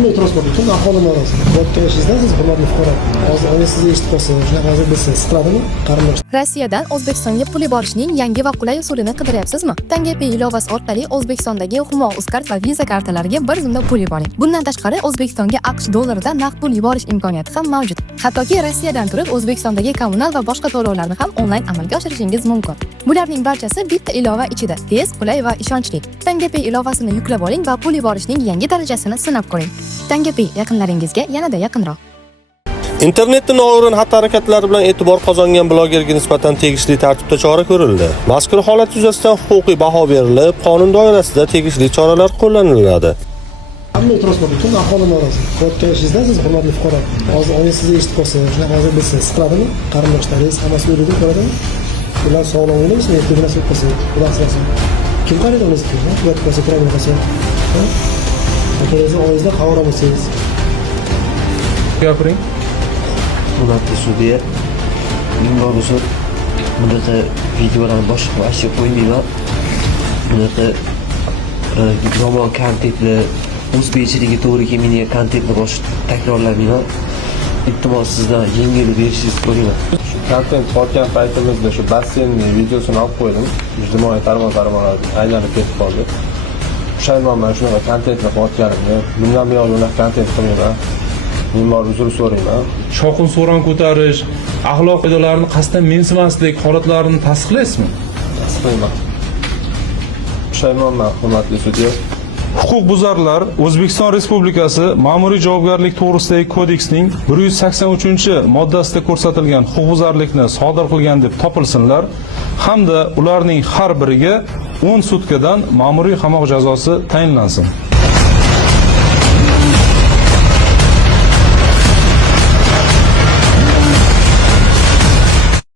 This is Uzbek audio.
qanday e'tiroz bor? Butun aholi norozi. Boyqa yashaysiz, siz hurmatli fuqaro. Hozir oyna sizni eshitib qolsa, shunaqa hozir bilsangiz, siqiladimi? Qarindosh. Rossiyadan O'zbekistonga pul yuborishning yangi va qulay usulini qidiryapsizmi? TangaPay ilovasi orqali O'zbekistondagi Humo Uzcard va Visa kartalariga bir zumda pul yuboring. Bundan tashqari O'zbekistonga AQSh dollarida naqd pul yuborish imkoniyati ham mavjud. Hattoki Rossiyadan turib O'zbekistondagi kommunal va boshqa to'lovlarni ham onlayn amalga oshirishingiz mumkin. Bularning barchasi bitta ilova ichida, tez, qulay va ishonchli. TangaPay ilovasini yuklab oling va pul yuborishning yangi darajasini sinab ko'ring. TangaPay yaqinlaringizga yanada yaqinroq. Internetda noo'rin xatti-harakatlari bilan e'tibor qozongan blogerga nisbatan tegishli tartibda chora ko'rildi. Mazkur holat yuzasidan huquqiy baho berilib, qonun doirasida tegishli choralar qo'llaniladi. Qanday e'tiroz bor? Butun aholi norozi. Boyqa yashaysiz, siz hurmatli fuqaro. Hozir oyna sizni eshitib qolsa, shunaqa hozir bilsangiz, siqiladimi? Qarindoshlaringiz hammasi o'ladi, ko'radimi? Ular sog'lom o'ynamaysiz, ertaga nasib qilsa, Xudo asrasin. Kim qaraydi o'zingizga? Yotib qolsa, turib qolsa. Akalaringizni oyingizda xabar olsangiz. Gapiring. Hurmatli sudya, minglab bunaqa videolarni boshqa vaqtga qo'ymayman. Bunaqa yomon kontentni, o'zbekchiligi to'g'ri kelmaydigan kontentni boshqa takrorlamayman. Iltimos sizdan yengillik berishingizni so'rayman. Shu kontent qotgan paytimizda shu basseynning videosini olib qo'ydim. Ijtimoiy tarmoqlar aylanib ketib qoldi. Pushaymonman shunaqa kontentni qotganimni. Bundan buyon unaqa kontent qilmayman. Men uzr so'rayman. Shovqin so'ron ko'tarish, axloq qoidalarini qasddan mensimaslik holatlarini tasdiqlaysizmi? Tasdiqlayman. Pushaymonman, hurmatli sudya. Huquqbuzarlar O'zbekiston Respublikasi Ma'muriy javobgarlik to'g'risidagi kodeksning 183-moddasida ko'rsatilgan huquqbuzarlikni sodir qilgan deb topilsinlar hamda ularning har biriga 10 sutkadan ma'muriy qamoq jazosi tayinlansin.